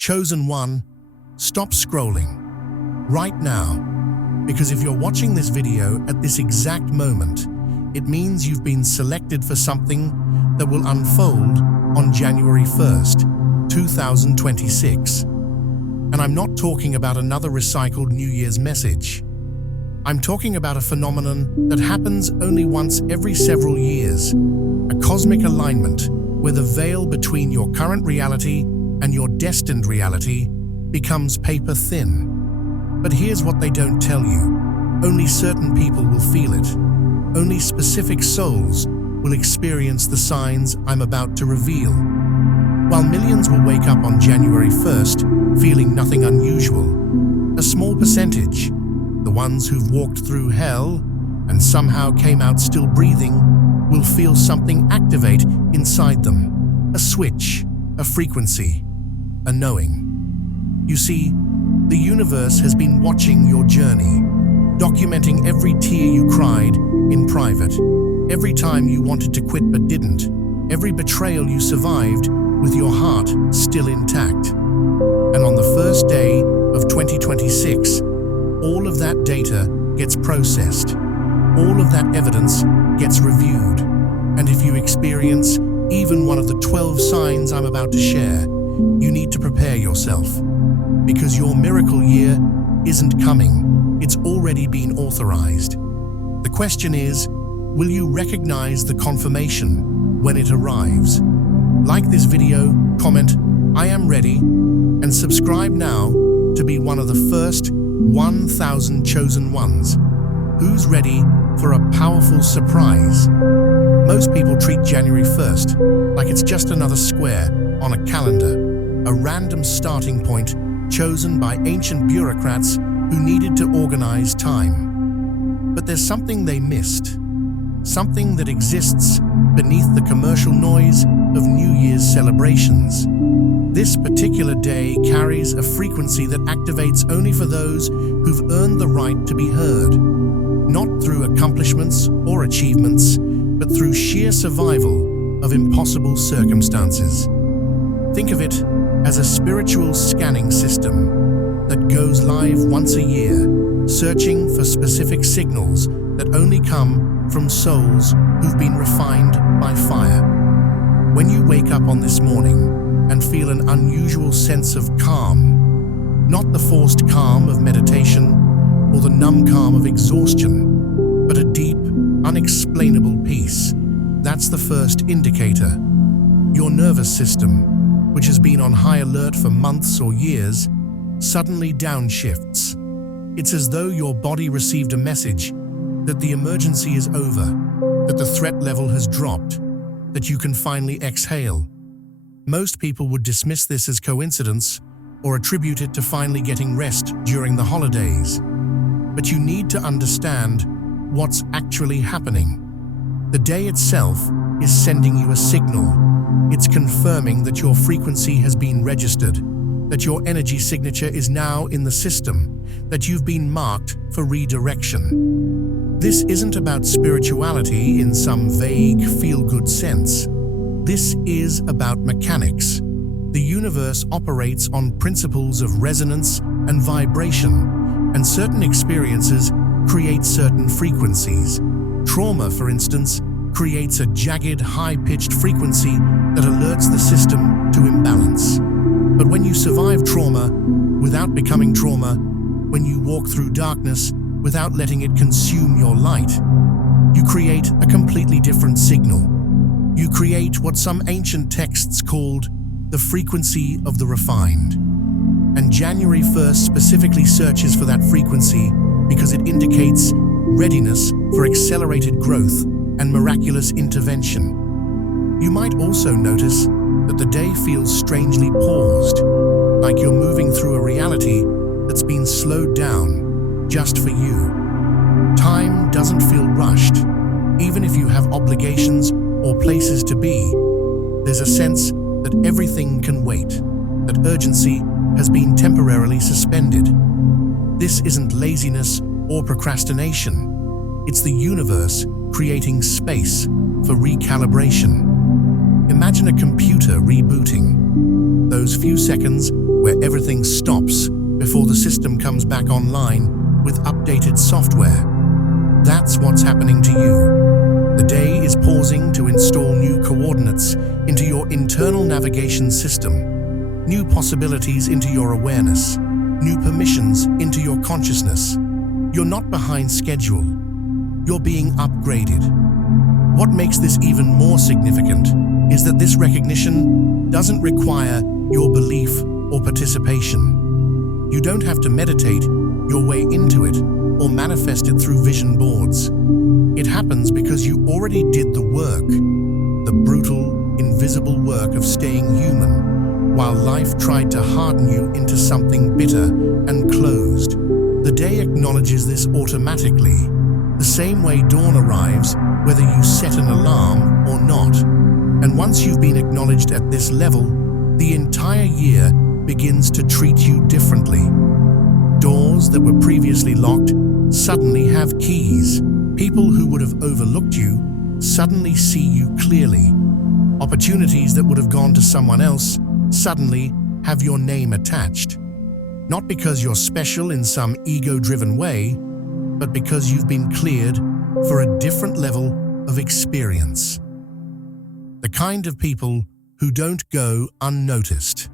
Chosen one, stop scrolling right now, because if you're watching this video at this exact moment, it means you've been selected for something that will unfold on January 1st, 2026. And I'm not talking about another recycled New Year's message. I'm talking about a phenomenon that happens only once every several years, a cosmic alignment where the veil between your current reality and your destined reality becomes paper thin. But here's what they don't tell you. Only certain people will feel it. Only specific souls will experience the signs I'm about to reveal. While millions will wake up on January 1st feeling nothing unusual, a small percentage, the ones who've walked through hell and somehow came out still breathing, will feel something activate inside them. A switch, a frequency, a knowing. You see, the universe has been watching your journey, documenting every tear you cried in private, every time you wanted to quit but didn't, every betrayal you survived with your heart still intact. And on the first day of 2026, all of that data gets processed. All of that evidence gets reviewed. And if you experience even one of the 12 signs I'm about to share, you need to prepare yourself. Because your miracle year isn't coming. It's already been authorized. The question is, will you recognize the confirmation when it arrives? Like this video, comment, "I am ready," and subscribe now to be one of the first 1,000 chosen ones. Who's ready for a powerful surprise? Most people treat January 1st like it's just another square on a calendar, a random starting point chosen by ancient bureaucrats who needed to organize time. But there's something they missed, something that exists beneath the commercial noise of New Year's celebrations. This particular day carries a frequency that activates only for those who've earned the right to be heard, not through accomplishments or achievements, but through sheer survival of impossible circumstances. Think of it as a spiritual scanning system that goes live once a year, searching for specific signals that only come from souls who've been refined by fire. When you wake up on this morning and feel an unusual sense of calm, not the forced calm of meditation or the numb calm of exhaustion, but a deep, unexplainable peace, that's the first indicator. Your nervous system, which has been on high alert for months or years, suddenly downshifts. It's as though your body received a message that the emergency is over, that the threat level has dropped, that you can finally exhale. Most people would dismiss this as coincidence or attribute it to finally getting rest during the holidays. But you need to understand what's actually happening. The day itself is sending you a signal. It's confirming that your frequency has been registered, that your energy signature is now in the system, that you've been marked for redirection. This isn't about spirituality in some vague, feel-good sense. This is about mechanics. The universe operates on principles of resonance and vibration, and certain experiences create certain frequencies. Trauma, for instance, creates a jagged, high-pitched frequency that alerts the system to imbalance. But when you survive trauma without becoming trauma, when you walk through darkness without letting it consume your light, you create a completely different signal. You create what some ancient texts called the frequency of the refined. And January 1st specifically searches for that frequency because it indicates readiness for accelerated growth and miraculous intervention. You might also notice that the day feels strangely paused, like you're moving through a reality that's been slowed down just for you. Time doesn't feel rushed. Even if you have obligations or places to be, there's a sense that everything can wait, that urgency has been temporarily suspended. This isn't laziness or procrastination. It's the universe creating space for recalibration. Imagine a computer rebooting. Those few seconds where everything stops before the system comes back online with updated software. That's what's happening to you. The day is pausing to install new coordinates into your internal navigation system, new possibilities into your awareness, new permissions into your consciousness. You're not behind schedule. You're being upgraded. What makes this even more significant is that this recognition doesn't require your belief or participation. You don't have to meditate your way into it or manifest it through vision boards. It happens because you already did the work, the brutal, invisible work of staying human, while life tried to harden you into something bitter and closed. The day acknowledges this automatically, the same way dawn arrives whether you set an alarm or not. And once you've been acknowledged at this level, the entire year begins to treat you differently. Doors that were previously locked suddenly have keys. People who would have overlooked you suddenly see you clearly. Opportunities that would have gone to someone else suddenly have your name attached. Not because you're special in some ego-driven way, but because you've been cleared for a different level of experience. The kind of people who don't go unnoticed.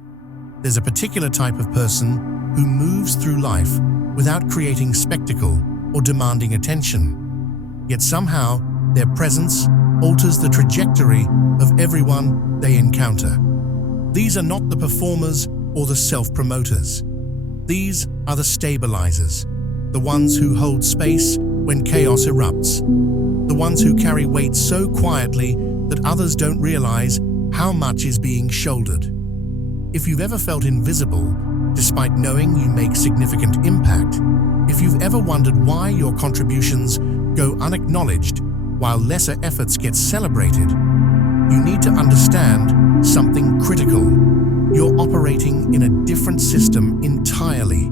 There's a particular type of person who moves through life without creating spectacle or demanding attention. Yet somehow, their presence alters the trajectory of everyone they encounter. These are not the performers or the self-promoters. These are the stabilizers, the ones who hold space when chaos erupts, the ones who carry weight so quietly that others don't realize how much is being shouldered. If you've ever felt invisible, despite knowing you make significant impact, if you've ever wondered why your contributions go unacknowledged while lesser efforts get celebrated, you need to understand something critical. You're operating in a different system entirely,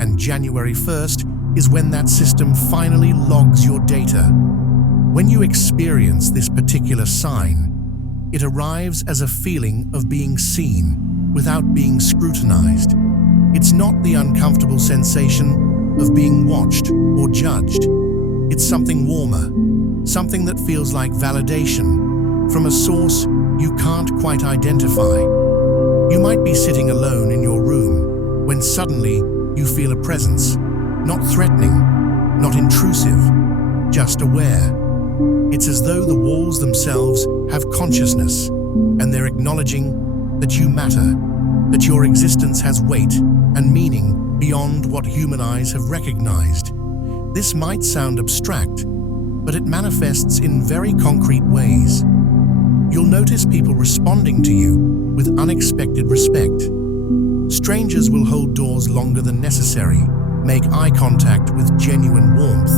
and January 1st is when that system finally logs your data. When you experience this particular sign, it arrives as a feeling of being seen without being scrutinized. It's not the uncomfortable sensation of being watched or judged. It's something warmer, something that feels like validation from a source you can't quite identify. You might be sitting alone in your room when suddenly you feel a presence, not threatening, not intrusive, just aware. It's as though the walls themselves have consciousness, and they're acknowledging that you matter, that your existence has weight and meaning beyond what human eyes have recognized. This might sound abstract, but it manifests in very concrete ways. You'll notice people responding to you with unexpected respect. Strangers will hold doors longer than necessary, make eye contact with genuine warmth,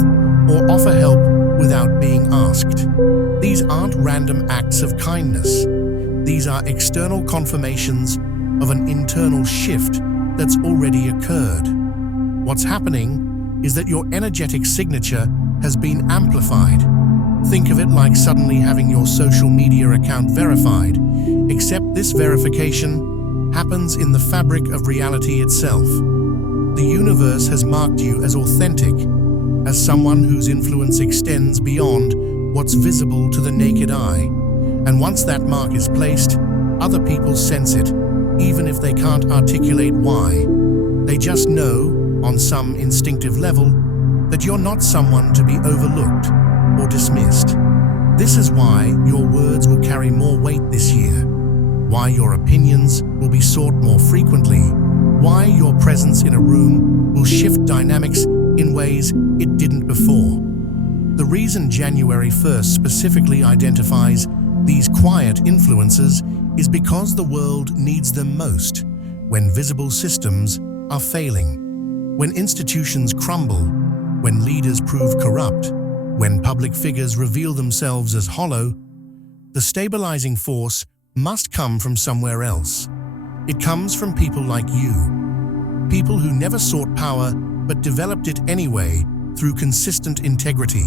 or offer help without being asked. These aren't random acts of kindness. These are external confirmations of an internal shift that's already occurred. What's happening is that your energetic signature has been amplified. Think of it like suddenly having your social media account verified, except this verification happens in the fabric of reality itself. The universe has marked you as authentic, as someone whose influence extends beyond what's visible to the naked eye. And once that mark is placed, other people sense it, even if they can't articulate why. They just know, on some instinctive level, that you're not someone to be overlooked or dismissed. This is why your words will carry more weight this year, why your opinions will be sought more frequently, why your presence in a room will shift dynamics in ways it didn't before. The reason January 1st specifically identifies these quiet influences is because the world needs them most when visible systems are failing, when institutions crumble, when leaders prove corrupt, when public figures reveal themselves as hollow. The stabilizing force must come from somewhere else. It comes from people like you, people who never sought power but developed it anyway through consistent integrity,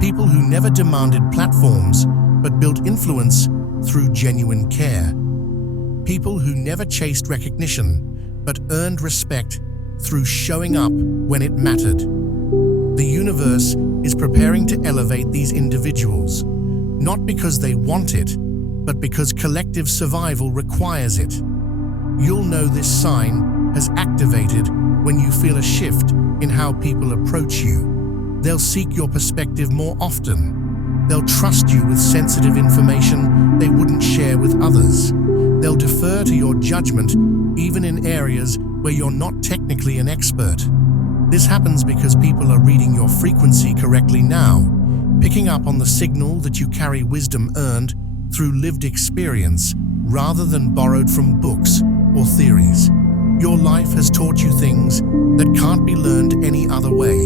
people who never demanded platforms but built influence through genuine care, people who never chased recognition but earned respect through showing up when it mattered. The universe is preparing to elevate these individuals, not because they want it, but because collective survival requires it. You'll know this sign has activated when you feel a shift in how people approach you. They'll seek your perspective more often. They'll trust you with sensitive information they wouldn't share with others. They'll defer to your judgment even in areas where you're not technically an expert. This happens because people are reading your frequency correctly now, picking up on the signal that you carry wisdom earned through lived experience rather than borrowed from books or theories. Your life has taught you things that can't be learned any other way,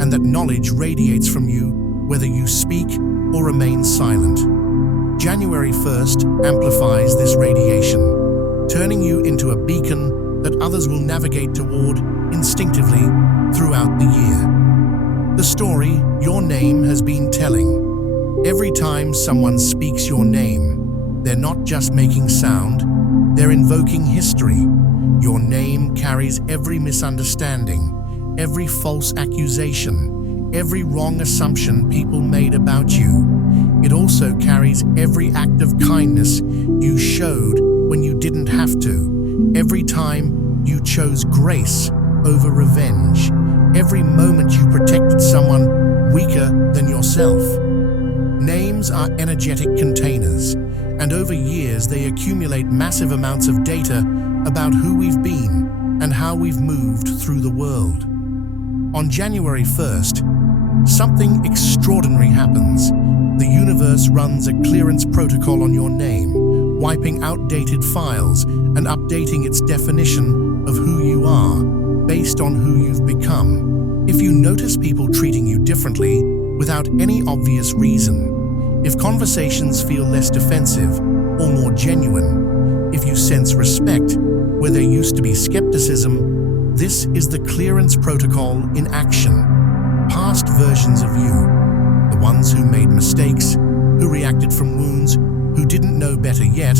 and that knowledge radiates from you whether you speak or remain silent. January 1st amplifies this radiation, turning you into a beacon that others will navigate toward instinctively throughout the year. The story your name has been telling. Every time someone speaks your name, they're not just making sound, they're invoking history. Your name carries every misunderstanding, every false accusation, every wrong assumption people made about you. It also carries every act of kindness you showed when you didn't have to, every time you chose grace over revenge, every moment you protected someone weaker than yourself. Names are energetic containers, and over years they accumulate massive amounts of data about who we've been and how we've moved through the world. On January 1st, something extraordinary happens. The universe runs a clearance protocol on your name, wiping outdated files and updating its definition of who you are based on who you've become. If you notice people treating you differently without any obvious reason, if conversations feel less defensive or more genuine, if you sense respect where there used to be skepticism, this is the clearance protocol in action. Past versions of you, the ones who made mistakes, who reacted from wounds, who didn't know better yet,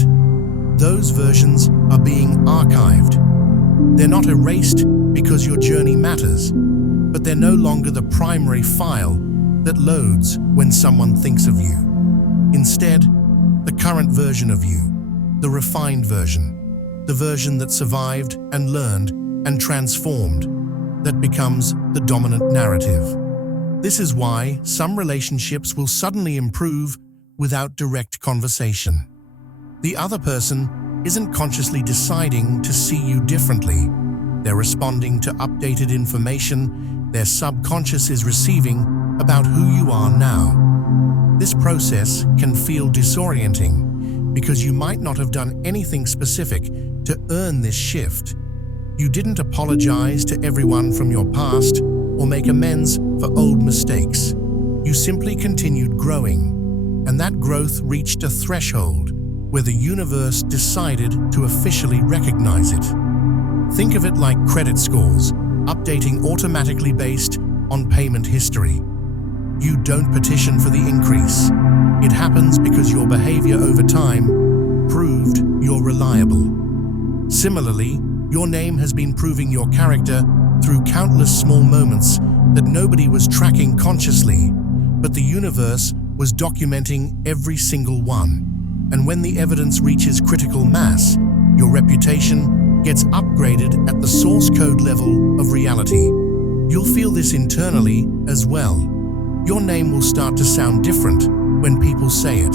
those versions are being archived. They're not erased because your journey matters, but they're no longer the primary file that loads when someone thinks of you. Instead, the current version of you, the refined version, the version that survived and learned and transformed, that becomes the dominant narrative. This is why some relationships will suddenly improve without direct conversation. The other person isn't consciously deciding to see you differently. They're responding to updated information their subconscious is receiving about who you are now. This process can feel disorienting because you might not have done anything specific to earn this shift. You didn't apologize to everyone from your past or make amends for old mistakes. You simply continued growing, and that growth reached a threshold where the universe decided to officially recognize it. Think of it like credit scores, updating automatically based on payment history. You don't petition for the increase. It happens because your behavior over time proved you're reliable. Similarly, your name has been proving your character through countless small moments that nobody was tracking consciously, but the universe was documenting every single one. And when the evidence reaches critical mass, your reputation gets upgraded at the source code level of reality. You'll feel this internally as well. Your name will start to sound different when people say it.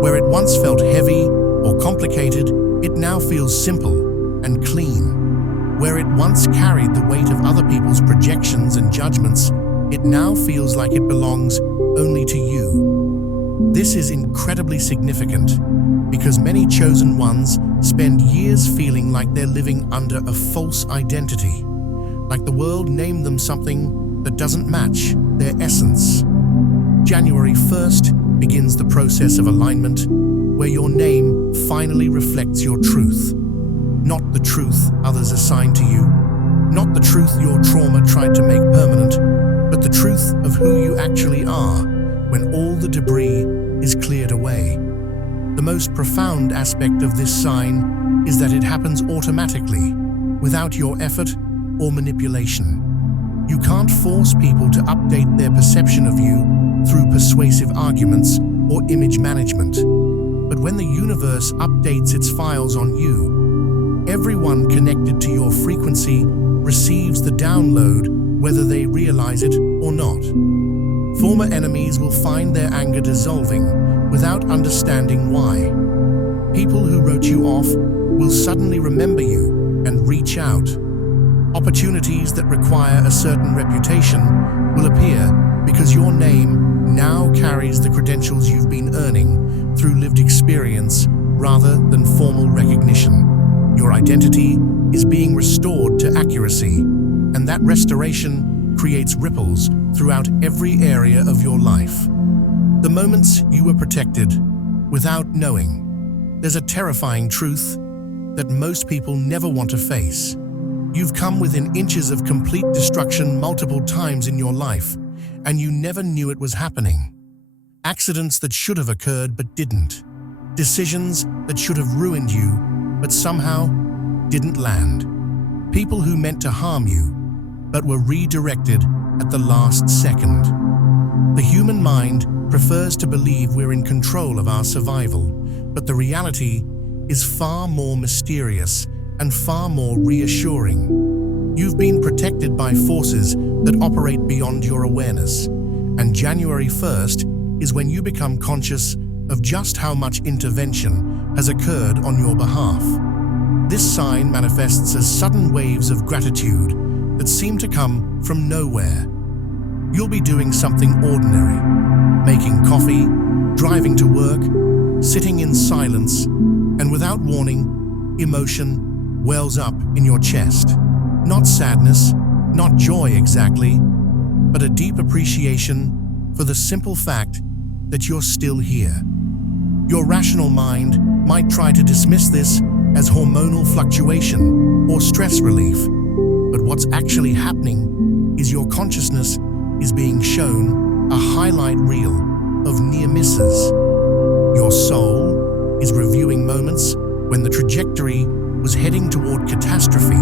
Where it once felt heavy or complicated, it now feels simple and clean. Where it once carried the weight of other people's projections and judgments, it now feels like it belongs only to you. This is incredibly significant because many chosen ones spend years feeling like they're living under a false identity, like the world named them something that doesn't match their essence. January 1st begins the process of alignment, where your name finally reflects your truth. Not the truth others assign to you, not the truth your trauma tried to make permanent, but the truth of who you actually are when all the debris is cleared away. The most profound aspect of this sign is that it happens automatically. without your effort or manipulation. You can't force people to update their perception of you through persuasive arguments or image management. But when the universe updates its files on you, everyone connected to your frequency receives the download whether they realize it or not. Former enemies will find their anger dissolving without understanding why. People who wrote you off will suddenly remember you and reach out. Opportunities that require a certain reputation will appear because your name now carries the credentials you've been earning through lived experience rather than formal recognition. Your identity is being restored to accuracy, and that restoration creates ripples throughout every area of your life. The moments you were protected without knowing. There's a terrifying truth that most people never want to face. You've come within inches of complete destruction multiple times in your life, and you never knew it was happening. Accidents that should have occurred but didn't. Decisions that should have ruined you but somehow didn't land. People who meant to harm you but were redirected at the last second. The human mind prefers to believe we're in control of our survival, but the reality is far more mysterious and far more reassuring. You've been protected by forces that operate beyond your awareness, and January 1st is when you become conscious of just how much intervention has occurred on your behalf. This sign manifests as sudden waves of gratitude that seem to come from nowhere. You'll be doing something ordinary, making coffee, driving to work, sitting in silence, and without warning, emotion wells up in your chest. Not sadness, not joy exactly, but a deep appreciation for the simple fact that you're still here. Your rational mind might try to dismiss this as hormonal fluctuation or stress relief, but what's actually happening is your consciousness is being shown a highlight reel of near misses. Your soul is reviewing moments when the trajectory was heading toward catastrophe,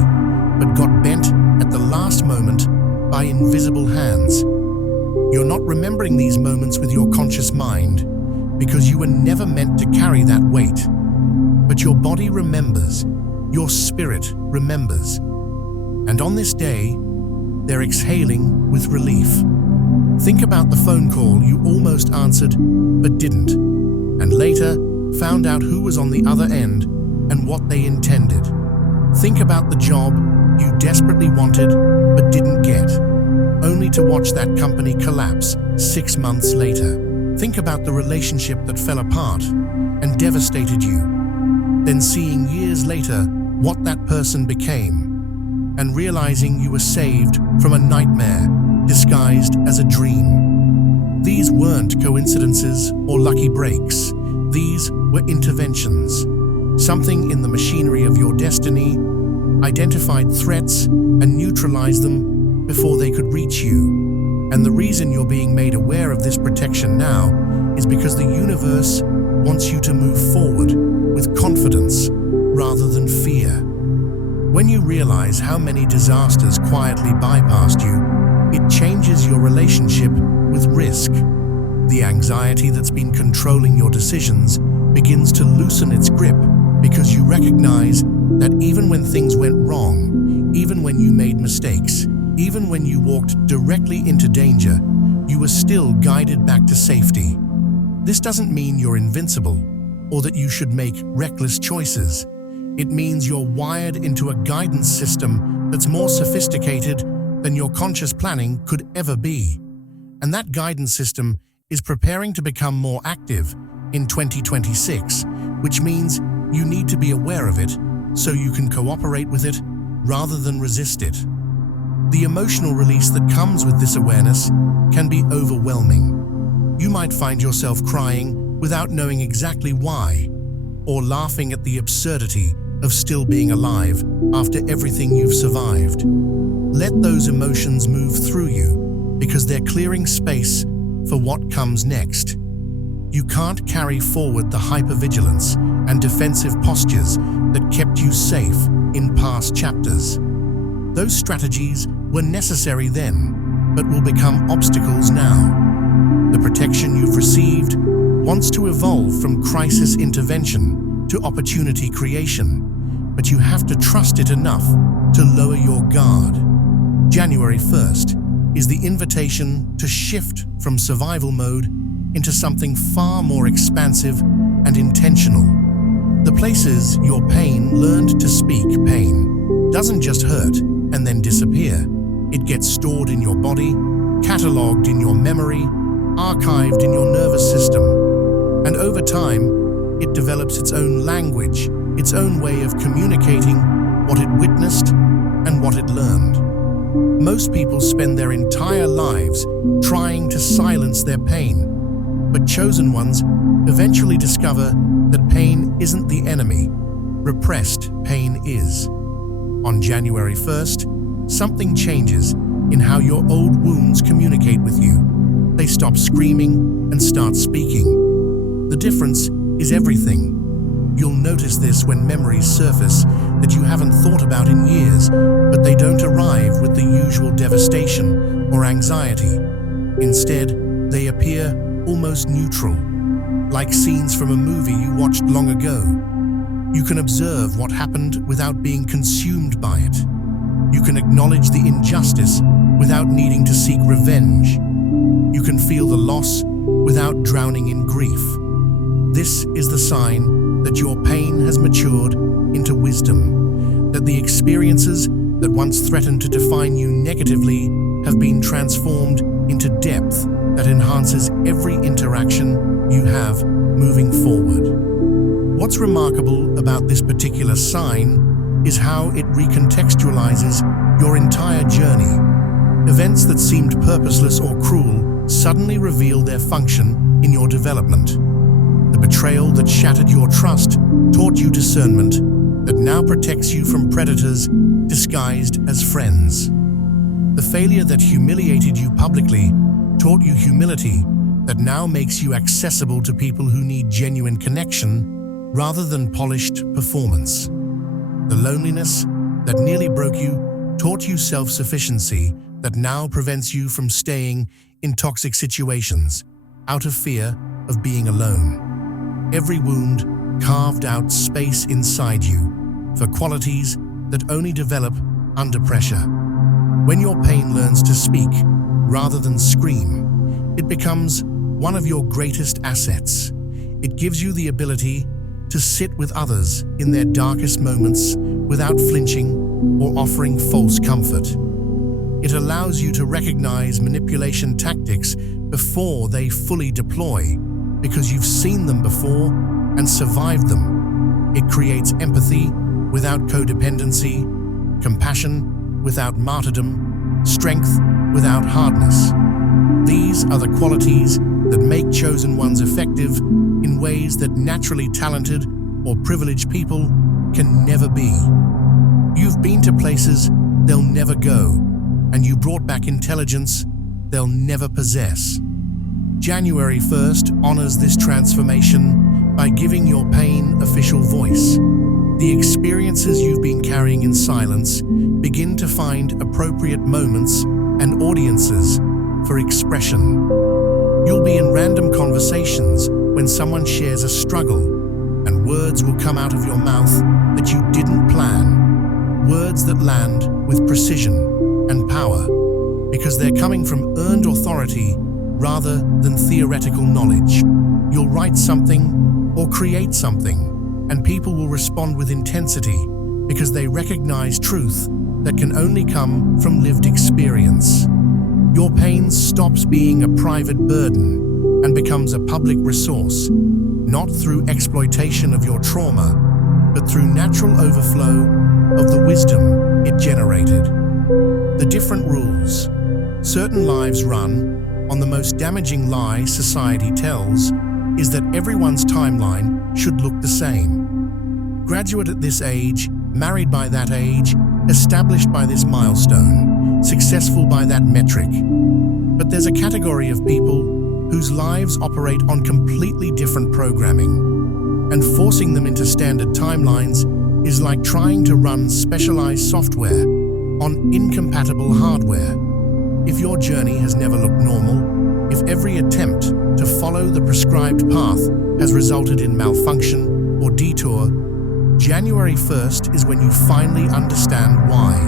but got bent at the last moment by invisible hands. You're not remembering these moments with your conscious mind because you were never meant to carry that weight. But your body remembers, your spirit remembers. And on this day, they're exhaling with relief. Think about the phone call you almost answered but didn't, and later found out who was on the other end and what they intended. Think about the job you desperately wanted but didn't get, only to watch that company collapse 6 months later. Think about the relationship that fell apart and devastated you, then seeing years later what that person became, and realizing you were saved from a nightmare disguised as a dream. These weren't coincidences or lucky breaks. These were interventions. Something in the machinery of your destiny identified threats and neutralized them before they could reach you. And the reason you're being made aware of this protection now is because the universe wants you to move forward with confidence rather than fear. When you realize how many disasters quietly bypassed you, it changes your relationship with risk. The anxiety that's been controlling your decisions begins to loosen its grip because you recognize that even when things went wrong, even when you made mistakes, even when you walked directly into danger, you were still guided back to safety. This doesn't mean you're invincible or that you should make reckless choices. It means you're wired into a guidance system that's more sophisticated than your conscious planning could ever be. And that guidance system is preparing to become more active in 2026, which means you need to be aware of it so you can cooperate with it rather than resist it. The emotional release that comes with this awareness can be overwhelming. You might find yourself crying without knowing exactly why, or laughing at the absurdity of still being alive after everything you've survived. Let those emotions move through you because they're clearing space for what comes next. You can't carry forward the hypervigilance and defensive postures that kept you safe in past chapters. Those strategies were necessary then, but will become obstacles now. The protection you've received wants to evolve from crisis intervention to opportunity creation, but you have to trust it enough to lower your guard. January 1st is the invitation to shift from survival mode into something far more expansive and intentional. The places your pain learned to speak. Pain doesn't just hurt and then disappear. It gets stored in your body, catalogued in your memory, archived in your nervous system. And over time, it develops its own language, its own way of communicating what it witnessed and what it learned. Most people spend their entire lives trying to silence their pain, but chosen ones eventually discover that pain isn't the enemy. Repressed pain is. On January 1st, something changes in how your old wounds communicate with you. They stop screaming and start speaking. The difference is everything. You'll notice this when memories surface that you haven't thought about in years, but they don't arrive with the usual devastation or anxiety. Instead, they appear almost neutral, like scenes from a movie you watched long ago. You can observe what happened without being consumed by it. You can acknowledge the injustice without needing to seek revenge. You can feel the loss without drowning in grief. This is the sign that your pain has matured into wisdom, that the experiences that once threatened to define you negatively have been transformed into depth that enhances every interaction you have moving forward. What's remarkable about this particular sign is how it recontextualizes your entire journey. Events that seemed purposeless or cruel suddenly reveal their function in your development. The betrayal that shattered your trust taught you discernment that now protects you from predators disguised as friends. The failure that humiliated you publicly taught you humility that now makes you accessible to people who need genuine connection rather than polished performance. The loneliness that nearly broke you taught you self-sufficiency that now prevents you from staying in toxic situations out of fear of being alone. Every wound carved out space inside you for qualities that only develop under pressure. When your pain learns to speak rather than scream, it becomes one of your greatest assets. It gives you the ability to sit with others in their darkest moments without flinching or offering false comfort. It allows you to recognize manipulation tactics before they fully deploy, because you've seen them before and survived them. It creates empathy without codependency, compassion without martyrdom, strength without hardness. These are the qualities that make chosen ones effective in ways that naturally talented or privileged people can never be. You've been to places they'll never go, and you brought back intelligence they'll never possess. January 1st honors this transformation by giving your pain official voice. The experiences you've been carrying in silence begin to find appropriate moments and audiences for expression. You'll be in random conversations when someone shares a struggle, and words will come out of your mouth that you didn't plan. Words that land with precision and power, because they're coming from earned authority rather than theoretical knowledge. You'll write something or create something, and people will respond with intensity because they recognize truth that can only come from lived experience. Your pain stops being a private burden and becomes a public resource, not through exploitation of your trauma, but through natural overflow of the wisdom it generated. The different rules. Certain lives run on the most damaging lie society tells is that everyone's timeline should look the same. Graduate at this age, married by that age, established by this milestone, successful by that metric. But there's a category of people whose lives operate on completely different programming. And forcing them into standard timelines is like trying to run specialized software on incompatible hardware. If your journey has never looked normal, if every attempt to follow the prescribed path has resulted in malfunction or detour, January 1st is when you finally understand why.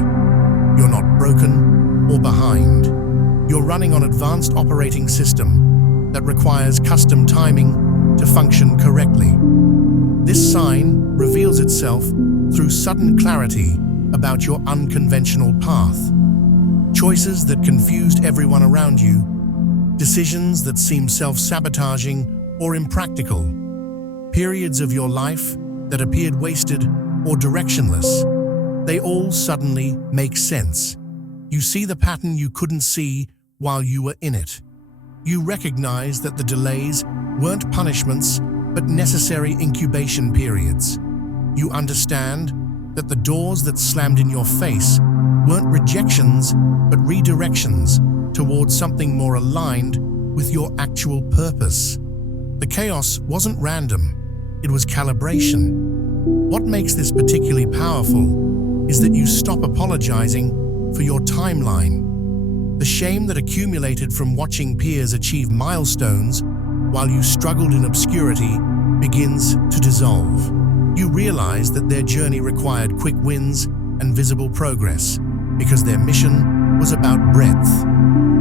You're not broken or behind. You're running on an advanced operating system that requires custom timing to function correctly. This sign reveals itself through sudden clarity about your unconventional path. Choices that confused everyone around you, decisions that seemed self-sabotaging or impractical, periods of your life that appeared wasted or directionless. They all suddenly make sense. You see the pattern you couldn't see while you were in it. You recognize that the delays weren't punishments, but necessary incubation periods. You understand that the doors that slammed in your face weren't rejections, but redirections towards something more aligned with your actual purpose. The chaos wasn't random, it was calibration. What makes this particularly powerful is that you stop apologizing for your timeline. The shame that accumulated from watching peers achieve milestones while you struggled in obscurity begins to dissolve. You realize that their journey required quick wins and visible progress because their mission was about breadth.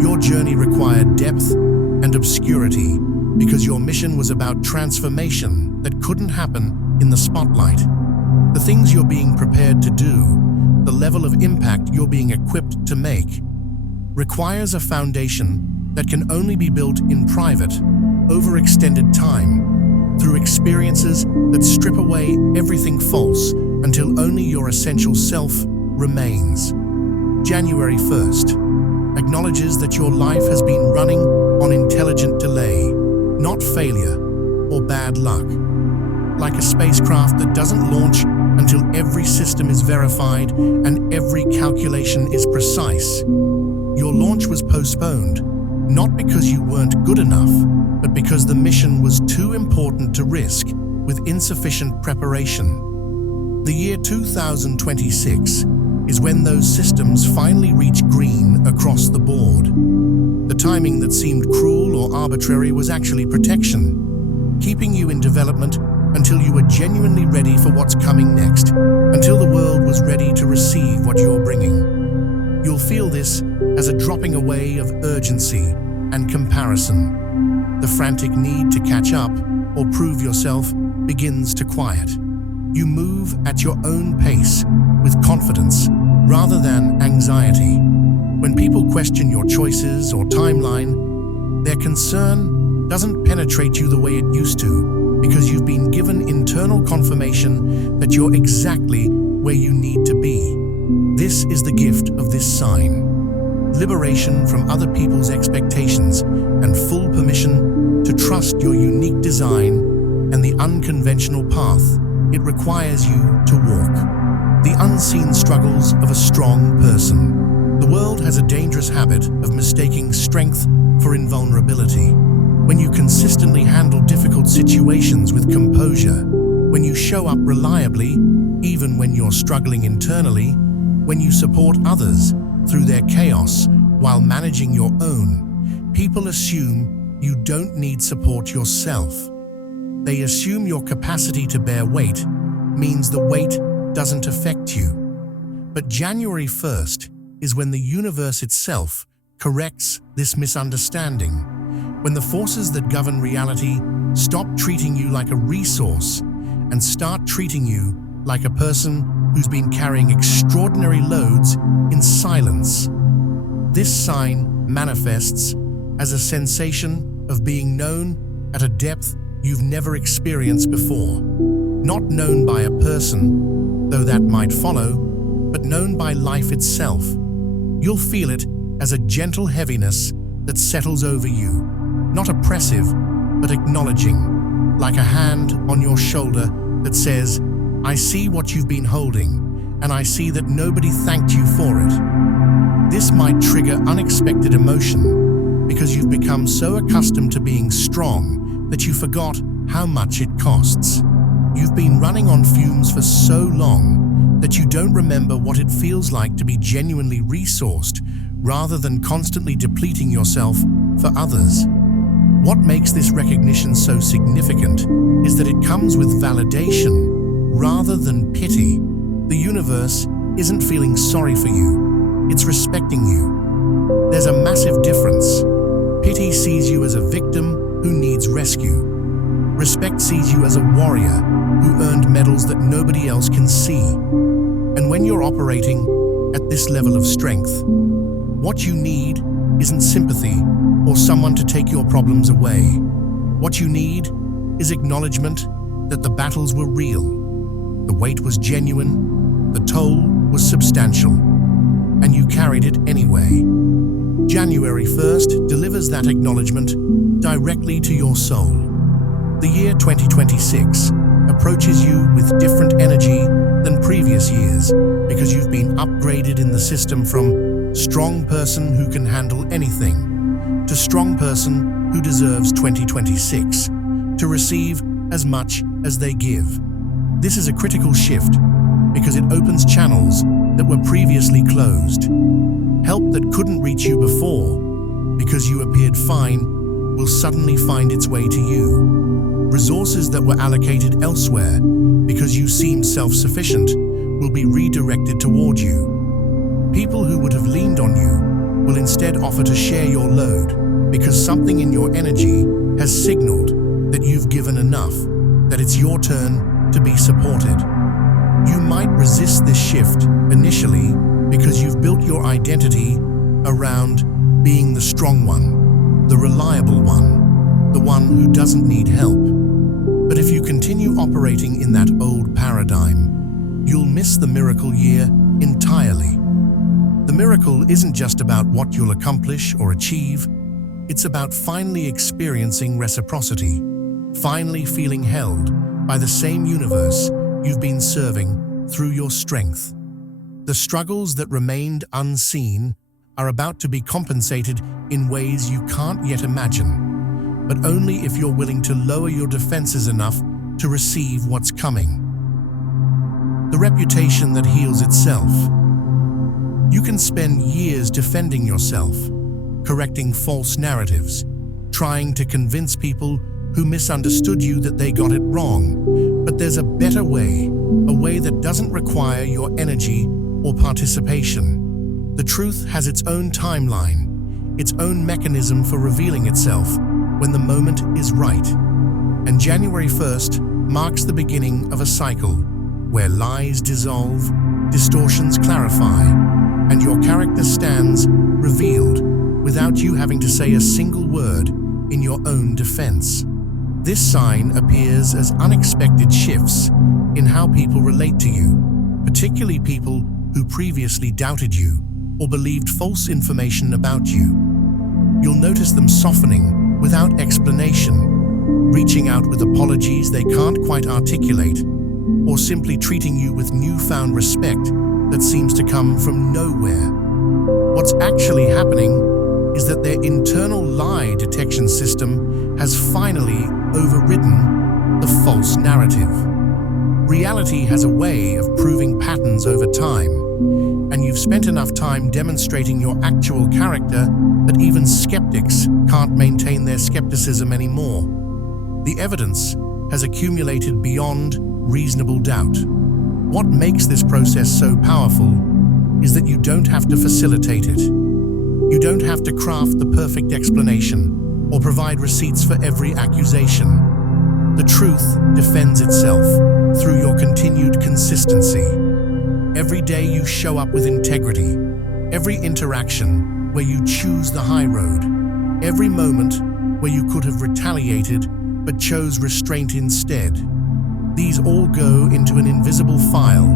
Your journey required depth and obscurity because your mission was about transformation that couldn't happen in the spotlight. The things you're being prepared to do, the level of impact you're being equipped to make, requires a foundation that can only be built in private, over extended time, through experiences that strip away everything false until only your essential self remains. January 1st acknowledges that your life has been running on intelligent delay, not failure or bad luck. Like a spacecraft that doesn't launch until every system is verified and every calculation is precise. Your launch was postponed, not because you weren't good enough, but because the mission was too important to risk with insufficient preparation. The year 2026 is when those systems finally reach green across the board. The timing that seemed cruel or arbitrary was actually protection, keeping you in development until you were genuinely ready for what's coming next, until the world was ready to receive what you're bringing. You'll feel this as a dropping away of urgency and comparison. The frantic need to catch up or prove yourself begins to quiet. You move at your own pace with confidence rather than anxiety. When people question your choices or timeline, their concern doesn't penetrate you the way it used to because you've been given internal confirmation that you're exactly where you need to be. This is the gift of this sign. Liberation from other people's expectations and full permission to trust your unique design and the unconventional path it requires you to walk. The unseen struggles of a strong person. The world has a dangerous habit of mistaking strength for invulnerability. When you consistently handle difficult situations with composure, when you show up reliably, even when you're struggling internally, when you support others through their chaos while managing your own, people assume you don't need support yourself. They assume your capacity to bear weight means the weight doesn't affect you. But January 1st is when the universe itself corrects this misunderstanding, when the forces that govern reality stop treating you like a resource and start treating you like a person who's been carrying extraordinary loads in silence. This sign manifests as a sensation of being known at a depth you've never experienced before. Not known by a person, though that might follow, but known by life itself. You'll feel it as a gentle heaviness that settles over you, not oppressive, but acknowledging, like a hand on your shoulder that says, I see what you've been holding, and I see that nobody thanked you for it. This might trigger unexpected emotion, because you've become so accustomed to being strong that you forgot how much it costs. You've been running on fumes for so long that you don't remember what it feels like to be genuinely resourced rather than constantly depleting yourself for others. What makes this recognition so significant is that it comes with validation rather than pity. The universe isn't feeling sorry for you, it's respecting you. There's a massive difference. Pity sees you as a victim who needs rescue. Respect sees you as a warrior who earned medals that nobody else can see. And when you're operating at this level of strength, what you need isn't sympathy or someone to take your problems away. What you need is acknowledgement that the battles were real, the weight was genuine, the toll was substantial, and you carried it anyway. January 1st delivers that acknowledgement directly to your soul. The year 2026 approaches you with different energy than previous years because you've been upgraded in the system from strong person who can handle anything to strong person who deserves 2026 to receive as much as they give. This is a critical shift because it opens channels that were previously closed. Help that couldn't reach you before because you appeared fine will suddenly find its way to you. Resources that were allocated elsewhere because you seemed self-sufficient will be redirected toward you. People who would have leaned on you will instead offer to share your load because something in your energy has signaled that you've given enough, that it's your turn to be supported. You might resist this shift initially because you've built your identity around being the strong one, the reliable one, the one who doesn't need help. But if you continue operating in that old paradigm, you'll miss the miracle year entirely. The miracle isn't just about what you'll accomplish or achieve, it's about finally experiencing reciprocity, finally feeling held by the same universe you've been serving through your strength. The struggles that remained unseen are about to be compensated in ways you can't yet imagine, but only if you're willing to lower your defenses enough to receive what's coming. The reputation that heals itself. You can spend years defending yourself, correcting false narratives, trying to convince people who misunderstood you that they got it wrong. But there's a better way, a way that doesn't require your energy or participation. The truth has its own timeline, its own mechanism for revealing itself when the moment is right. And January 1st marks the beginning of a cycle where lies dissolve, distortions clarify, and your character stands revealed without you having to say a single word in your own defense. This sign appears as unexpected shifts in how people relate to you, particularly people who previously doubted you or believed false information about you. You'll notice them softening without explanation, reaching out with apologies they can't quite articulate, or simply treating you with newfound respect that seems to come from nowhere. What's actually happening is that their internal lie detection system has finally overridden the false narrative. Reality has a way of proving patterns over time, and you've spent enough time demonstrating your actual character that even skeptics can't maintain their skepticism anymore. The evidence has accumulated beyond reasonable doubt. What makes this process so powerful is that you don't have to facilitate it. You don't have to craft the perfect explanation or provide receipts for every accusation. The truth defends itself through your continued consistency. Every day you show up with integrity, every interaction where you choose the high road, every moment where you could have retaliated but chose restraint instead. These all go into an invisible file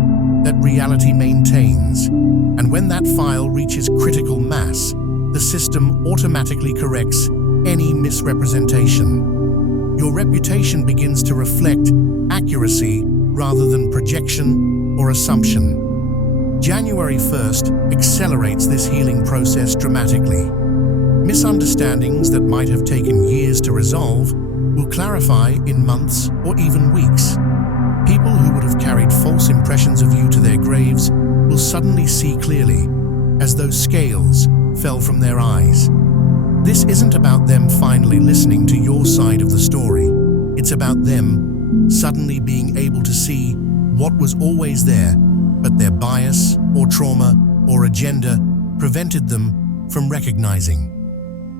that reality maintains, and when that file reaches critical mass, the system automatically corrects any misrepresentation. Your reputation begins to reflect accuracy rather than projection or assumption. January 1st accelerates this healing process dramatically. Misunderstandings that might have taken years to resolve will clarify in months or even weeks. People who would have carried false impressions of you to their graves will suddenly see clearly, as though scales fell from their eyes. This isn't about them finally listening to your side of the story. It's about them suddenly being able to see what was always there, but their bias or trauma or agenda prevented them from recognizing.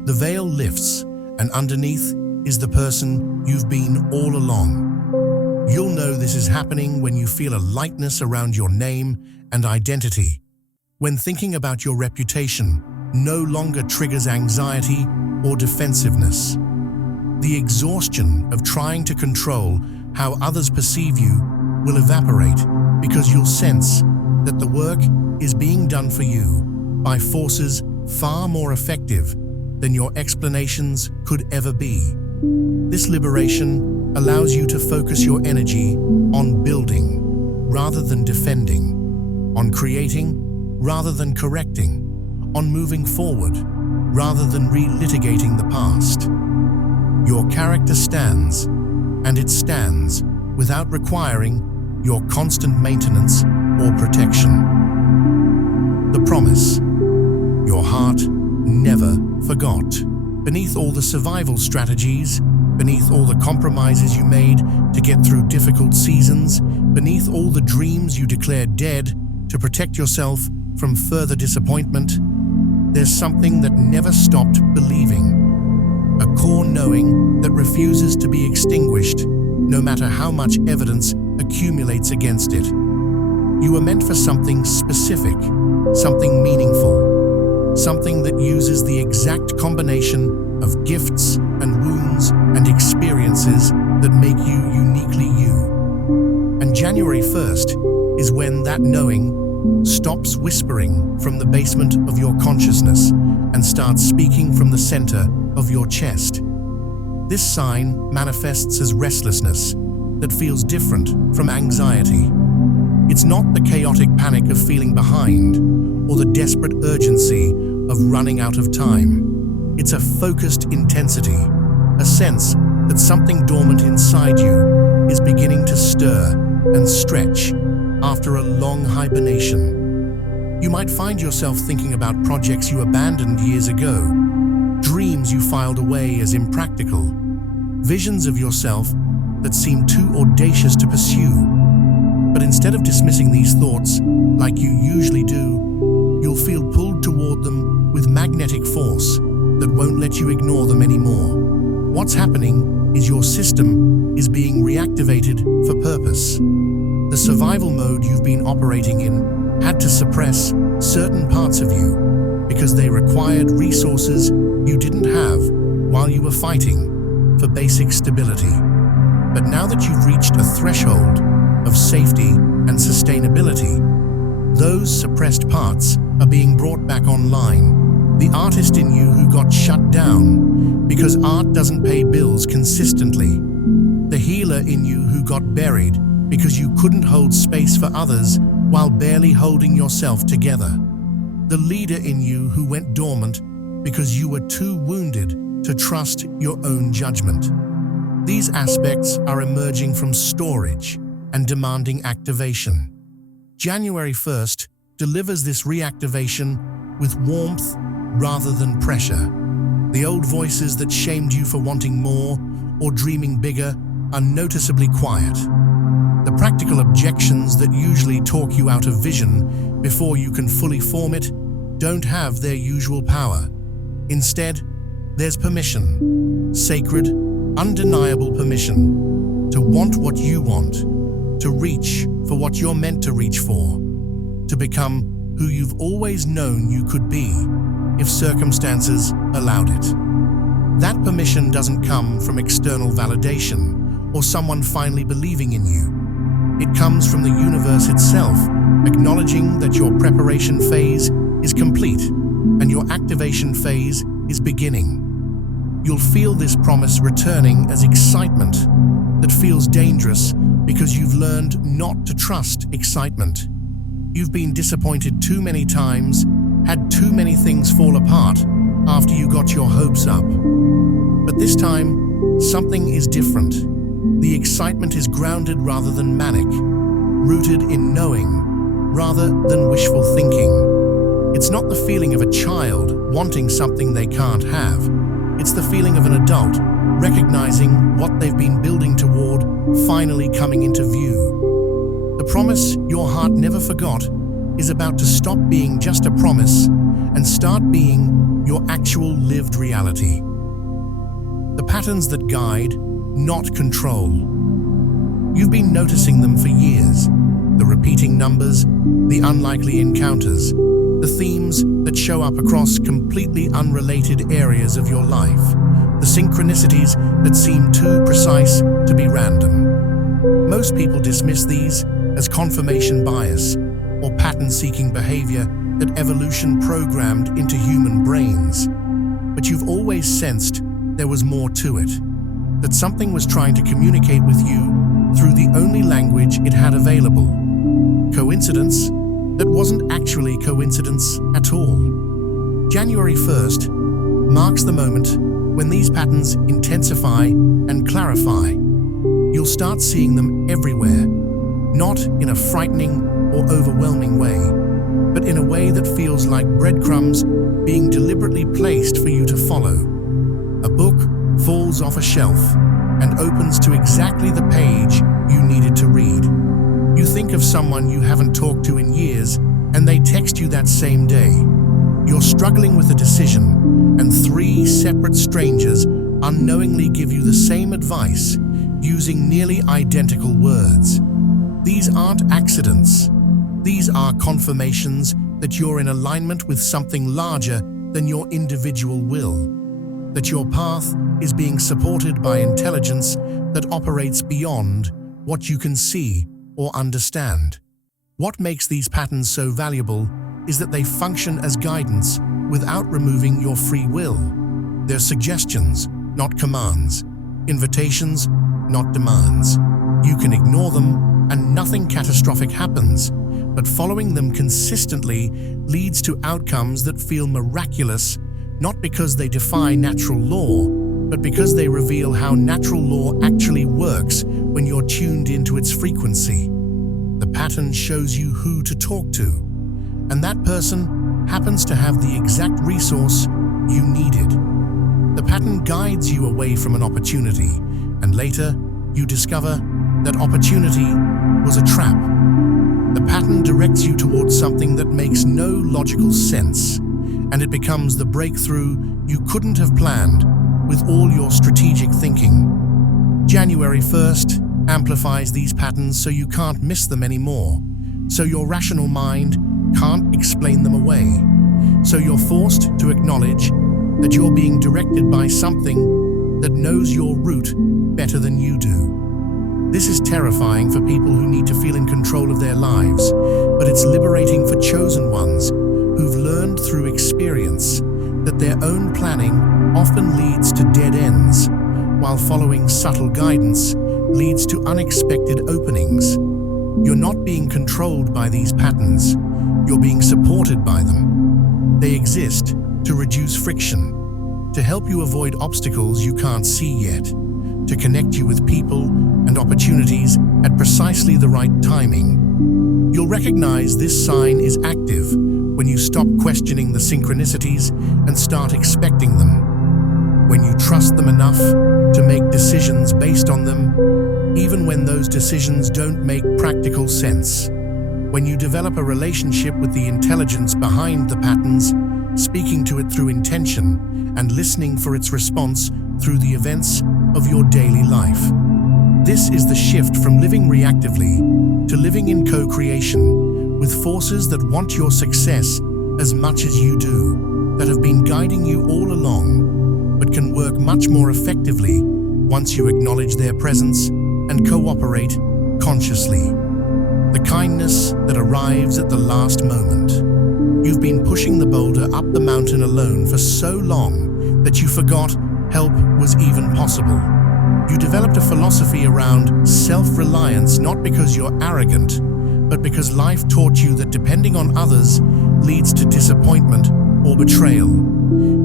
The veil lifts, and underneath is the person you've been all along. You'll know this is happening when you feel a lightness around your name and identity. When thinking about your reputation no longer triggers anxiety or defensiveness. The exhaustion of trying to control how others perceive you will evaporate because you'll sense that the work is being done for you by forces far more effective than your explanations could ever be. This liberation allows you to focus your energy on building rather than defending, on creating rather than correcting, on moving forward rather than relitigating the past. Your character stands, and it stands without requiring your constant maintenance or protection. The promise. Your heart never forgot. Beneath all the survival strategies, beneath all the compromises you made to get through difficult seasons, beneath all the dreams you declared dead to protect yourself from further disappointment, there's something that never stopped believing. A core knowing that refuses to be extinguished, no matter how much evidence accumulates against it. You were meant for something specific, something meaningful, something that uses the exact combination of gifts and wounds and experiences that make you uniquely you. And January 1st is when that knowing stops whispering from the basement of your consciousness and starts speaking from the center of your chest. This sign manifests as restlessness that feels different from anxiety. It's not the chaotic panic of feeling behind or the desperate urgency of running out of time. It's a focused intensity, a sense that something dormant inside you is beginning to stir and stretch after a long hibernation. You might find yourself thinking about projects you abandoned years ago, dreams you filed away as impractical, visions of yourself that seem too audacious to pursue. But instead of dismissing these thoughts like you usually do, you'll feel pulled toward them with magnetic force that won't let you ignore them anymore. What's happening is your system is being reactivated for purpose. The survival mode you've been operating in had to suppress certain parts of you because they required resources you didn't have while you were fighting for basic stability. But now that you've reached a threshold of safety and sustainability, those suppressed parts are being brought back online. The artist in you who got shut down because art doesn't pay bills consistently. The healer in you who got buried because you couldn't hold space for others while barely holding yourself together. The leader in you who went dormant because you were too wounded to trust your own judgment. These aspects are emerging from storage and demanding activation. January 1st delivers this reactivation with warmth rather than pressure. The old voices that shamed you for wanting more or dreaming bigger are noticeably quiet. The practical objections that usually talk you out of vision before you can fully form it don't have their usual power. Instead, there's permission, sacred, undeniable permission, to want what you want, to reach for what you're meant to reach for, to become who you've always known you could be if circumstances allowed it. That permission doesn't come from external validation or someone finally believing in you. It comes from the universe itself, acknowledging that your preparation phase is complete and your activation phase is beginning. You'll feel this promise returning as excitement that feels dangerous because you've learned not to trust excitement. You've been disappointed too many times, had too many things fall apart, after you got your hopes up. But this time, something is different. The excitement is grounded rather than manic, rooted in knowing rather than wishful thinking. It's not the feeling of a child wanting something they can't have. It's the feeling of an adult recognizing what they've been building toward finally coming into view. The promise your heart never forgot is about to stop being just a promise and start being your actual lived reality. The patterns that guide, not control. You've been noticing them for years. The repeating numbers, the unlikely encounters, the themes that show up across completely unrelated areas of your life, the synchronicities that seem too precise to be random. Most people dismiss these as confirmation bias or pattern-seeking behavior that evolution programmed into human brains. But you've always sensed there was more to it, that something was trying to communicate with you through the only language it had available. Coincidence? That wasn't actually coincidence at all. January 1st marks the moment when these patterns intensify and clarify. You'll start seeing them everywhere, not in a frightening or overwhelming way, but in a way that feels like breadcrumbs being deliberately placed for you to follow. A book falls off a shelf and opens to exactly the page you needed to read. You think of someone you haven't talked to in years, and they text you that same day. You're struggling with a decision, and 3 separate strangers unknowingly give you the same advice, using nearly identical words. These aren't accidents. These are confirmations that you're in alignment with something larger than your individual will, that your path is being supported by intelligence that operates beyond what you can see or understand. What makes these patterns so valuable is that they function as guidance without removing your free will. They're suggestions, not commands, invitations, not demands. You can ignore them and nothing catastrophic happens, but following them consistently leads to outcomes that feel miraculous, not because they defy natural law, but because they reveal how natural law actually works when you're tuned into its frequency. The pattern shows you who to talk to, and that person happens to have the exact resource you needed. The pattern guides you away from an opportunity, and later you discover that opportunity was a trap. The pattern directs you towards something that makes no logical sense, and it becomes the breakthrough you couldn't have planned with all your strategic thinking. January 1st amplifies these patterns so you can't miss them anymore, so your rational mind can't explain them away, so you're forced to acknowledge that you're being directed by something that knows your route better than you do. This is terrifying for people who need to feel in control of their lives, but it's liberating for chosen ones who've learned through experience that their own planning often leads to dead ends, while following subtle guidance leads to unexpected openings. You're not being controlled by these patterns, you're being supported by them. They exist to reduce friction, to help you avoid obstacles you can't see yet, to connect you with people and opportunities at precisely the right timing. You'll recognize this sign is active when you stop questioning the synchronicities and start expecting them. When you trust them enough to make decisions based on them, even when those decisions don't make practical sense. When you develop a relationship with the intelligence behind the patterns, speaking to it through intention and listening for its response through the events of your daily life. This is the shift from living reactively to living in co-creation with forces that want your success as much as you do, that have been guiding you all along, but can work much more effectively once you acknowledge their presence and cooperate consciously. The kindness that arrives at the last moment. You've been pushing the boulder up the mountain alone for so long that you forgot help was even possible. You developed a philosophy around self-reliance not because you're arrogant, but because life taught you that depending on others leads to disappointment or or betrayal.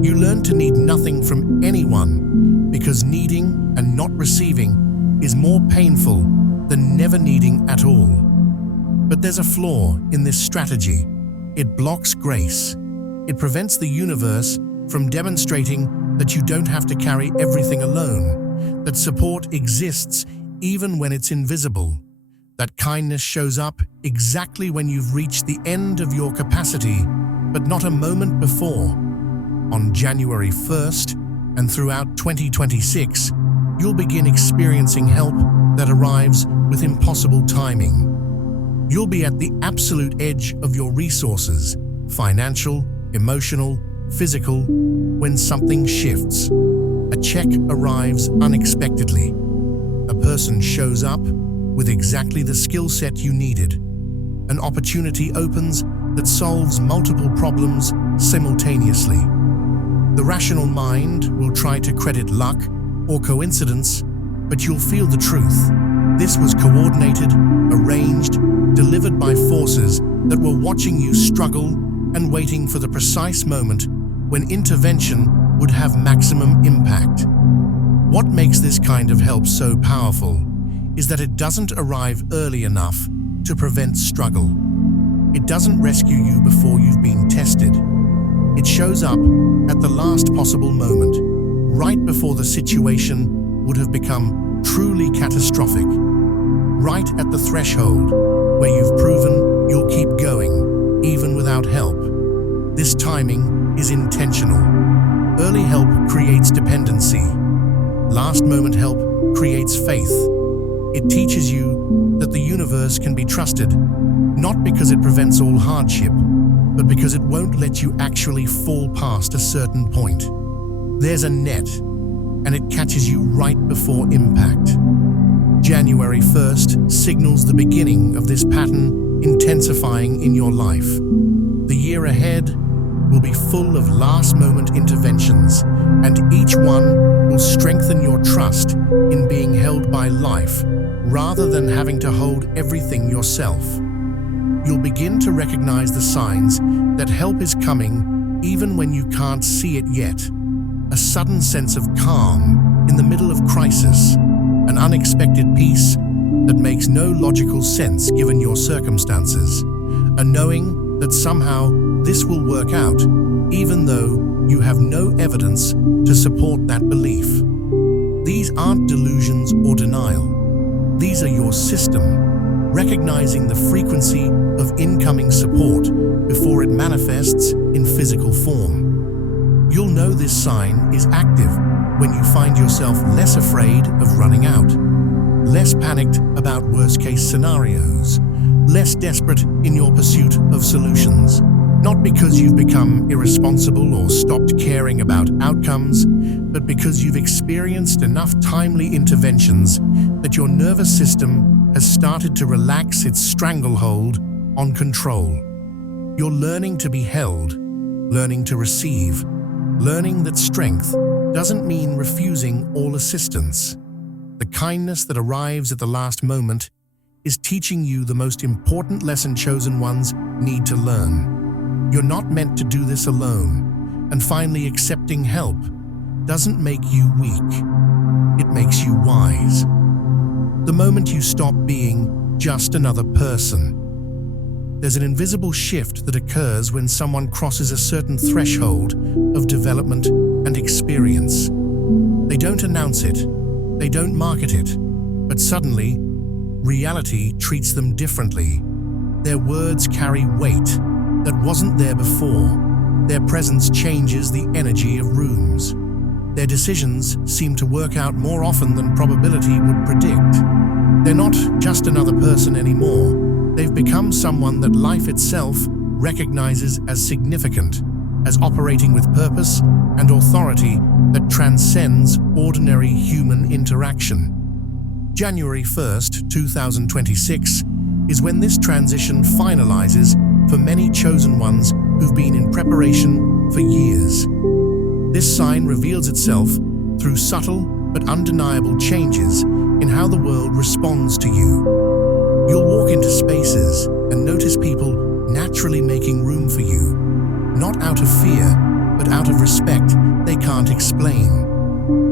You learn to need nothing from anyone because needing and not receiving is more painful than never needing at all. But there's a flaw in this strategy. It blocks grace. It prevents the universe from demonstrating that you don't have to carry everything alone, that support exists even when it's invisible, that kindness shows up exactly when you've reached the end of your capacity, but not a moment before. On January 1st and throughout 2026, you'll begin experiencing help that arrives with impossible timing. You'll be at the absolute edge of your resources, financial, emotional, physical, when something shifts. A check arrives unexpectedly. A person shows up with exactly the skill set you needed. An opportunity opens that solves multiple problems simultaneously. The rational mind will try to credit luck or coincidence, but you'll feel the truth. This was coordinated, arranged, delivered by forces that were watching you struggle and waiting for the precise moment when intervention would have maximum impact. What makes this kind of help so powerful is that it doesn't arrive early enough to prevent struggle. It doesn't rescue you before you've been tested. It shows up at the last possible moment, right before the situation would have become truly catastrophic. Right at the threshold where you've proven you'll keep going, even without help. This timing is intentional. Early help creates dependency. Last-moment help creates faith. It teaches you that the universe can be trusted, not because it prevents all hardship, but because it won't let you actually fall past a certain point. There's a net, and it catches you right before impact. January 1st signals the beginning of this pattern intensifying in your life. The year ahead will be full of last-moment interventions, and each one will strengthen your trust in being held by life rather than having to hold everything yourself. You'll begin to recognize the signs that help is coming even when you can't see it yet. A sudden sense of calm in the middle of crisis, an unexpected peace that makes no logical sense given your circumstances, a knowing that somehow this will work out, even though you have no evidence to support that belief. These aren't delusions or denial. These are your system, recognizing the frequency of incoming support before it manifests in physical form. You'll know this sign is active when you find yourself less afraid of running out, less panicked about worst-case scenarios, less desperate in your pursuit of solutions. Not because you've become irresponsible or stopped caring about outcomes, but because you've experienced enough timely interventions that your nervous system has started to relax its stranglehold on control. You're learning to be held, learning to receive, learning that strength doesn't mean refusing all assistance. The kindness that arrives at the last moment is teaching you the most important lesson chosen ones need to learn. You're not meant to do this alone, and finally accepting help doesn't make you weak. It makes you wise. The moment you stop being just another person, there's an invisible shift that occurs when someone crosses a certain threshold of development and experience. They don't announce it, they don't market it, but suddenly, reality treats them differently. Their words carry weight that wasn't there before. Their presence changes the energy of rooms. Their decisions seem to work out more often than probability would predict. They're not just another person anymore. They've become someone that life itself recognizes as significant, as operating with purpose and authority that transcends ordinary human interaction. January 1st, 2026 is when this transition finalizes for many chosen ones who've been in preparation for years. This sign reveals itself through subtle but undeniable changes in how the world responds to you. You'll walk into spaces and notice people naturally making room for you, not out of fear, but out of respect they can't explain.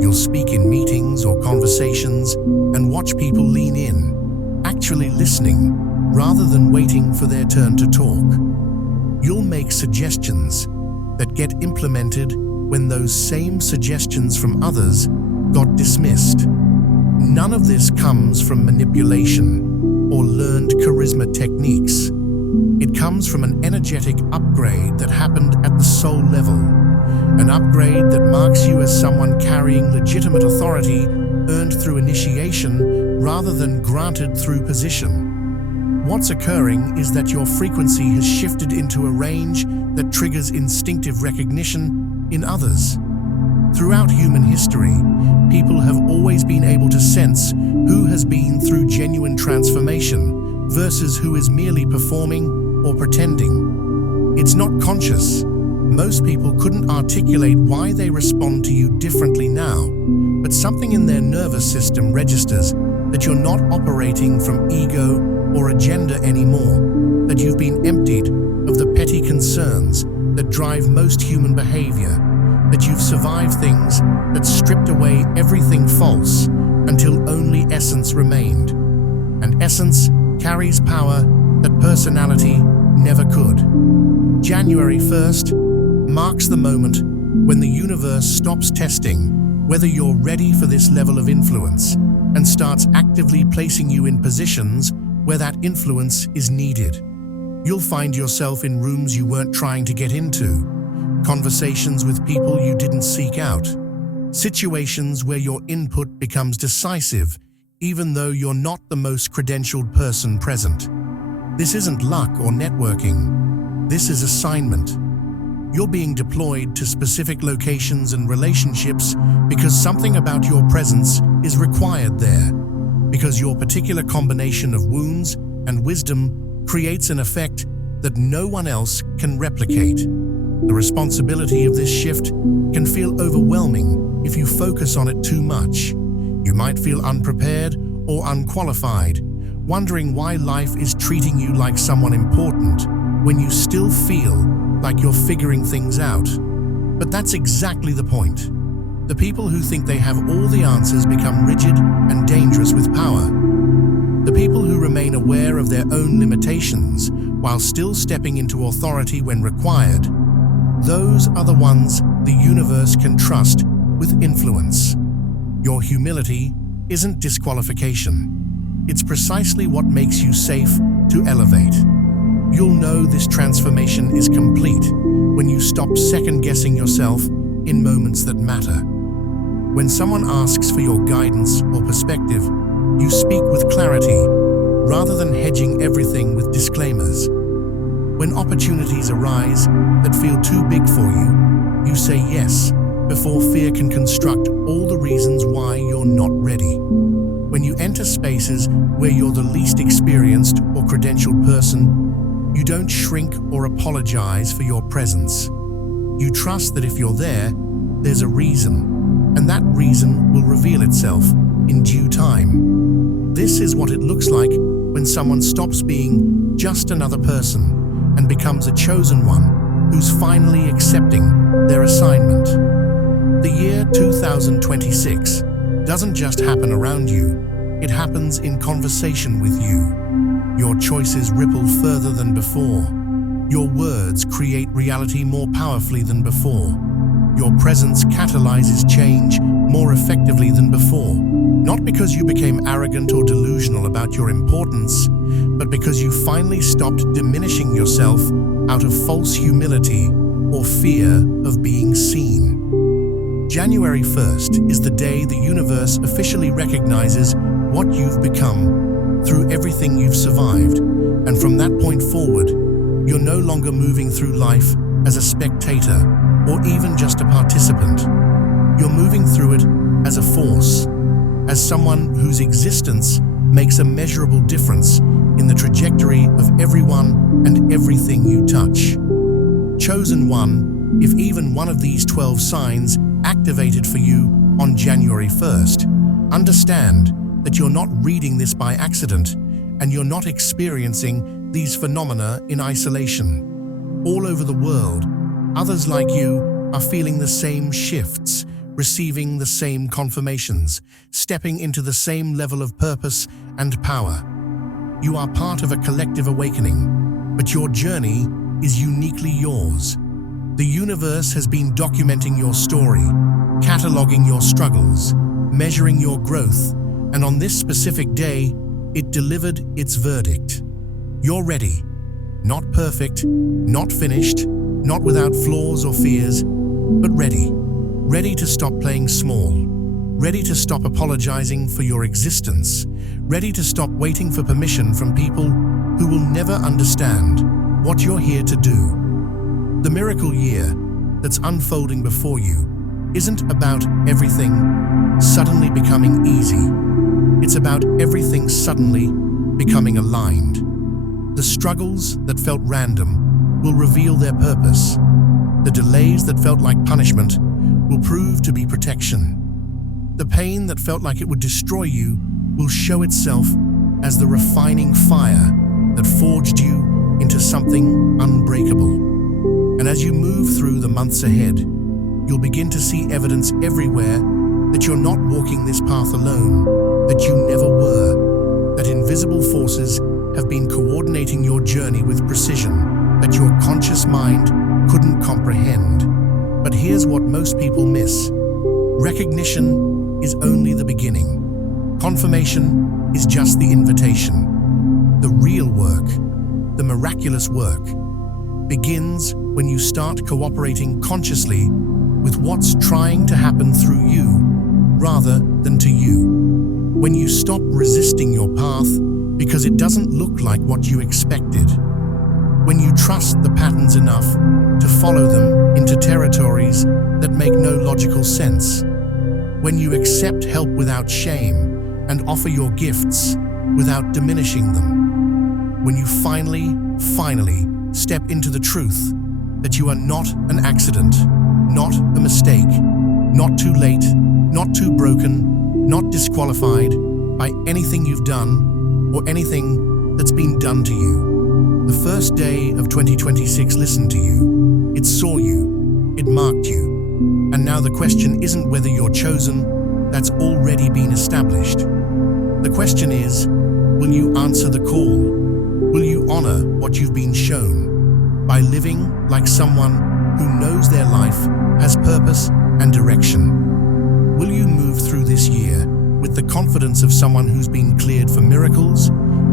You'll speak in meetings or conversations and watch people lean in, actually listening, rather than waiting for their turn to talk. You'll make suggestions that get implemented when those same suggestions from others got dismissed. None of this comes from manipulation or learned charisma techniques. It comes from an energetic upgrade that happened at the soul level, an upgrade that marks you as someone carrying legitimate authority earned through initiation rather than granted through position. What's occurring is that your frequency has shifted into a range that triggers instinctive recognition in others. Throughout human history, people have always been able to sense who has been through genuine transformation versus who is merely performing or pretending. It's not conscious. Most people couldn't articulate why they respond to you differently now, but something in their nervous system registers that you're not operating from ego or agenda anymore, that you've been emptied of the petty concerns that drive most human behavior, that you've survived things that stripped away everything false until only essence remained. And essence carries power that personality never could. January 1st marks the moment when the universe stops testing whether you're ready for this level of influence and starts actively placing you in positions where that influence is needed. You'll find yourself in rooms you weren't trying to get into, conversations with people you didn't seek out, situations where your input becomes decisive even though you're not the most credentialed person present. This isn't luck or networking. This is assignment. You're being deployed to specific locations and relationships because something about your presence is required there, because your particular combination of wounds and wisdom creates an effect that no one else can replicate. The responsibility of this shift can feel overwhelming if you focus on it too much. You might feel unprepared or unqualified, wondering why life is treating you like someone important when you still feel like you're figuring things out. But that's exactly the point. The people who think they have all the answers become rigid and dangerous with power. The people who remain aware of their own limitations while still stepping into authority when required, those are the ones the universe can trust with influence. Your humility isn't disqualification. It's precisely what makes you safe to elevate. You'll know this transformation is complete when you stop second-guessing yourself in moments that matter. When someone asks for your guidance or perspective, you speak with clarity rather than hedging everything with disclaimers. When opportunities arise that feel too big for you, you say yes before fear can construct all the reasons why you're not ready. When you enter spaces where you're the least experienced or credentialed person, you don't shrink or apologize for your presence. You trust that if you're there, there's a reason, and that reason will reveal itself in due time. This is what it looks like when someone stops being just another person and becomes a chosen one who's finally accepting their assignment. The year 2026 doesn't just happen around you, it happens in conversation with you. Your choices ripple further than before. Your words create reality more powerfully than before. Your presence catalyzes change more effectively than before. Not because you became arrogant or delusional about your importance, but because you finally stopped diminishing yourself out of false humility or fear of being seen. January 1st is the day the universe officially recognizes what you've become through everything you've survived, and from that point forward, you're no longer moving through life as a spectator or even just a participant. You're moving through it as a force, as someone whose existence makes a measurable difference in the trajectory of everyone and everything you touch. Chosen one, if even one of these 12 signs activated for you on January 1st, understand that you're not reading this by accident and you're not experiencing these phenomena in isolation. All over the world, Others like you are feeling the same shifts, receiving the same confirmations, stepping into the same level of purpose and power. You are part of a collective awakening, but your journey is uniquely yours. The universe has been documenting your story, cataloging your struggles, measuring your growth, and on this specific day, it delivered its verdict. You're ready. Not perfect, not finished, not without flaws or fears, but ready. Ready to stop playing small. Ready to stop apologizing for your existence. Ready to stop waiting for permission from people who will never understand what you're here to do. The miracle year that's unfolding before you isn't about everything suddenly becoming easy. It's about everything suddenly becoming aligned. The struggles that felt random will reveal their purpose. The delays that felt like punishment will prove to be protection. The pain that felt like it would destroy you will show itself as the refining fire that forged you into something unbreakable. And as you move through the months ahead, you'll begin to see evidence everywhere that you're not walking this path alone, that you never were, that invisible forces have been coordinating your journey with precision that your conscious mind couldn't comprehend. But here's what most people miss. Recognition is only the beginning. Confirmation is just the invitation. The real work, the miraculous work, begins when you start cooperating consciously with what's trying to happen through you rather than to you. When you stop resisting your path because it doesn't look like what you expected. When you trust the patterns enough to follow them into territories that make no logical sense. When you accept help without shame and offer your gifts without diminishing them. When you finally step into the truth that you are not an accident, not a mistake, not too late, not too broken, not disqualified by anything you've done or anything that's been done to you. The first day of 2026 listened to you, it saw you, it marked you. And now the question isn't whether you're chosen, that's already been established. The question is, will you answer the call? Will you honor what you've been shown by living like someone who knows their life has purpose and direction? Will you move through this year with the confidence of someone who's been cleared for miracles,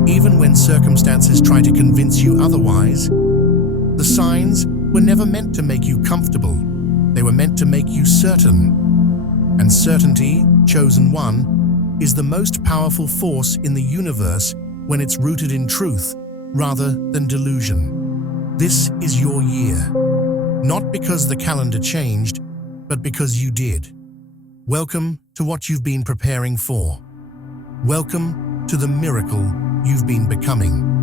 even when circumstances try to convince you otherwise? The signs were never meant to make you comfortable. They were meant to make you certain. And certainty, chosen one, is the most powerful force in the universe when it's rooted in truth rather than delusion. This is your year. Not because the calendar changed, but because you did. Welcome to what you've been preparing for. Welcome to the miracle you've been becoming.